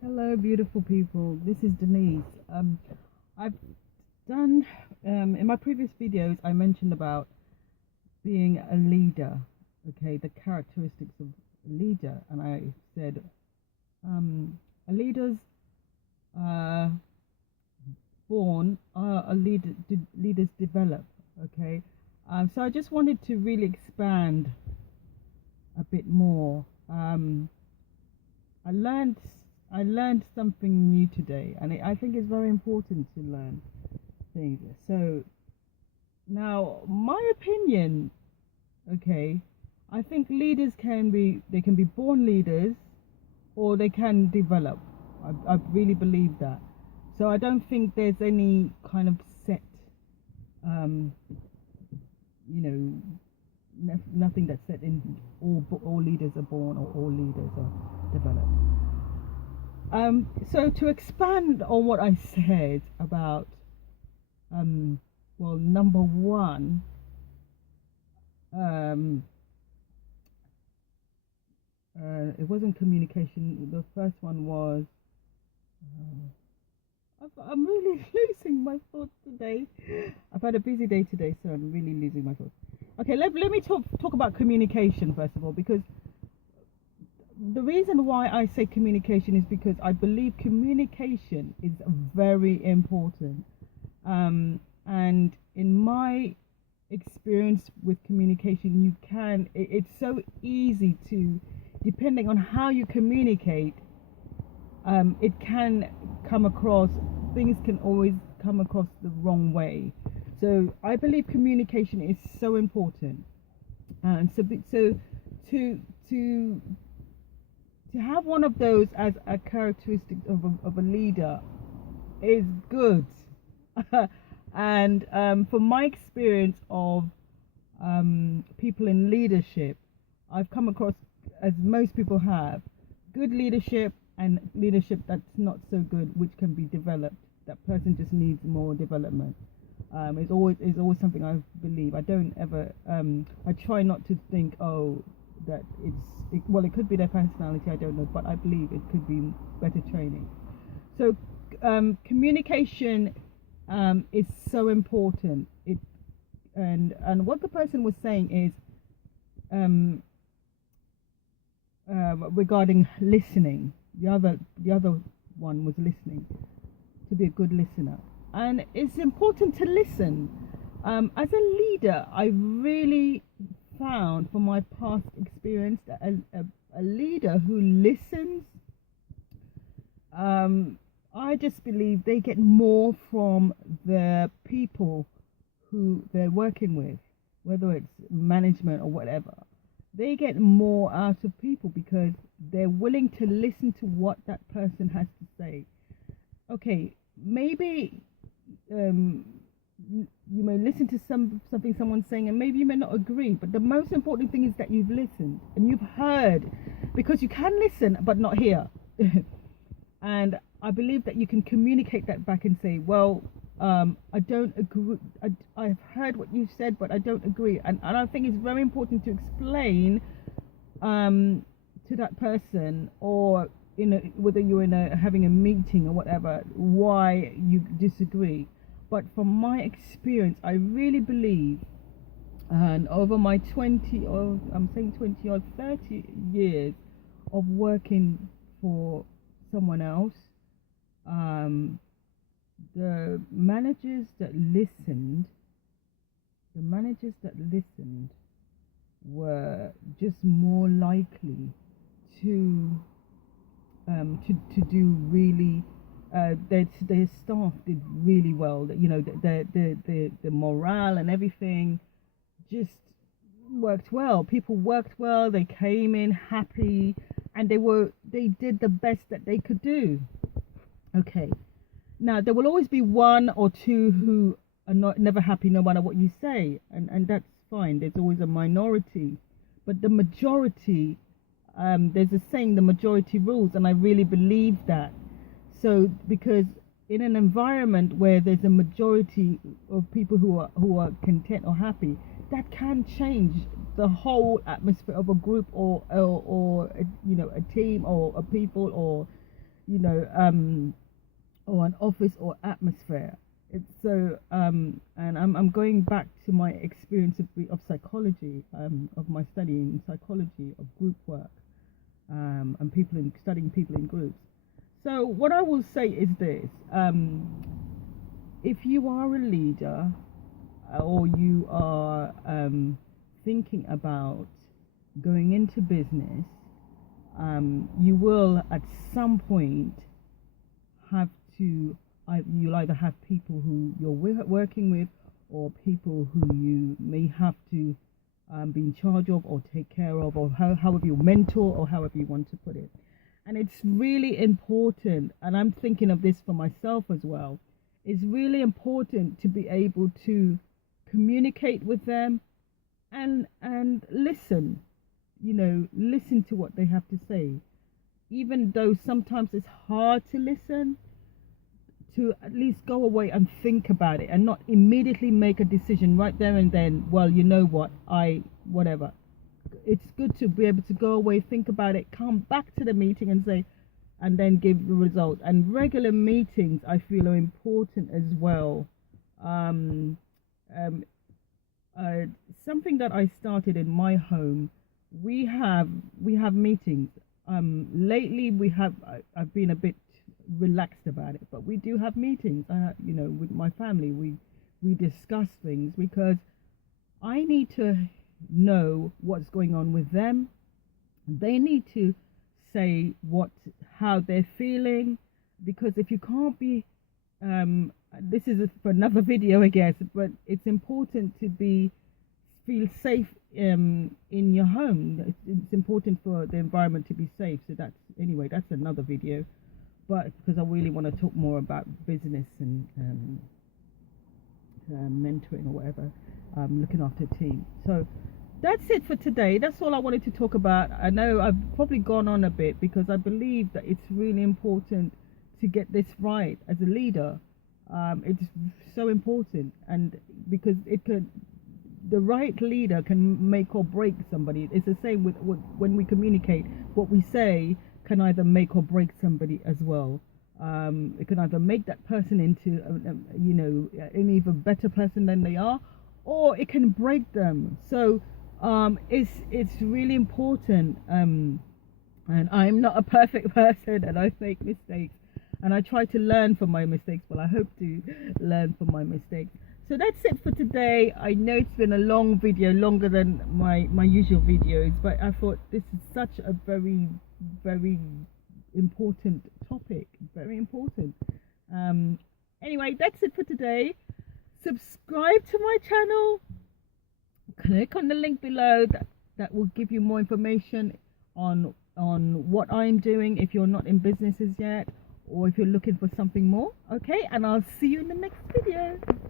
Hello, beautiful people. This is Denise. I've done in my previous videos. I mentioned about being a leader. Okay, the characteristics of a leader, and I said a leader's uh, born. A leader. Leaders develop. Okay, so I just wanted to really expand a bit more. I learned I learned something new today, and I think it's very important to learn things. So now, my opinion, okay, I think leaders can be born leaders, or they can develop. I really believe that. So I don't think there's any kind of set, um, you know, nothing that's set in all leaders are born or all leaders are developed. So to expand on what I said about, um, well, number one, um, it wasn't communication. The first one was, I'm really losing my thoughts today. I've had a busy day today, so I'm really losing my thoughts. Okay, let me talk about communication first of all, because the reason why I say communication is because I believe communication is very important. And in my experience with communication, it's so easy to, depending on how you communicate, it can come across, things can always come across the wrong way. So I believe communication is so important. And so to, to, to have one of those as a characteristic of a leader is good. And from my experience of people in leadership, I've come across, as most people have, good leadership and leadership that's not so good, which can be developed. That person just needs more development. Is always something I believe. I don't ever. I try not to think, oh, that well, it could be their personality. I don't know, but I believe it could be better training. So communication is so important. And what the person was saying is, um, regarding listening. The other one was listening, to be a good listener, and it's important to listen. As a leader, I really found from my past experience that a leader who listens, um, I just believe they get more from the people who they're working with, whether it's management or whatever. They get more out of people because they're willing to listen to what that person has to say. Okay, maybe um, you may listen to something someone's saying, and maybe you may not agree. But the most important thing is that you've listened and you've heard, because you can listen but not hear. And I believe that you can communicate that back and say, well, I don't agree. I've heard what you said, but I don't agree. And I think it's very important to explain to that person, or whether you're having a meeting or whatever, why you disagree. But from my experience, I really believe, and over my 20, or I'm saying 20 or 30 years of working for someone else, um, the managers that listened, the managers that listened were just more likely to to do really. Their staff did really well. The morale and everything just worked well. People worked well. They came in happy, and they did the best that they could do. Okay. Now there will always be one or two who are not never happy, no matter what you say, and that's fine. There's always a minority, but the majority, there's a saying, the majority rules, and I really believe that. So because in an environment where there's a majority of people who are content or happy, that can change the whole atmosphere of a group, or a team, or a people, or or an office or atmosphere. It's so and I'm going back to my experience of psychology, of my study in psychology of group work, and studying people in groups. So what I will say is this: if you are a leader, or you are thinking about going into business, you will at some point have to, you'll either have people who you're working with, or people who you may have to be in charge of or take care of, or however you mentor, or however you want to put it. And it's really important, and I'm thinking of this for myself as well, it's really important to be able to communicate with them and listen, listen to what they have to say, even though sometimes it's hard to listen, to at least go away and think about it and not immediately make a decision right there and then. Well, you know what, whatever. It's good to be able to go away, think about it, come back to the meeting and say, and then give the result. And regular meetings, I feel, are important as well. Something that I started in my home, we have meetings. Lately I've been a bit relaxed about it, but we do have meetings. With my family, we discuss things, because I need to know what's going on with them. They need to say how they're feeling, because if you can't be this is for another video, I guess, but it's important to feel safe in your home. It's important for the environment to be safe. So that's another video, but because I really want to talk more about business and mentoring or whatever, looking after a team. So that's it for today. That's all I wanted to talk about. I know I've probably gone on a bit, because I believe that it's really important to get this right as a leader. It's so important, and because the right leader can make or break somebody. It's the same with when we communicate. What we say can either make or break somebody as well. It can either make that person into an even better person than they are, or it can break them. So it's really important. And I'm not a perfect person, and I make mistakes, and I try to learn from my mistakes. Well, I hope to learn from my mistakes. So that's it for today. I know it's been a long video, longer than my usual videos, but I thought this is such a very, very important topic. Very important. Anyway, that's it for today. Subscribe to my channel. Click on the link below. That will give you more information on what I'm doing if you're not in businesses yet, or if you're looking for something more. Okay, and I'll see you in the next video.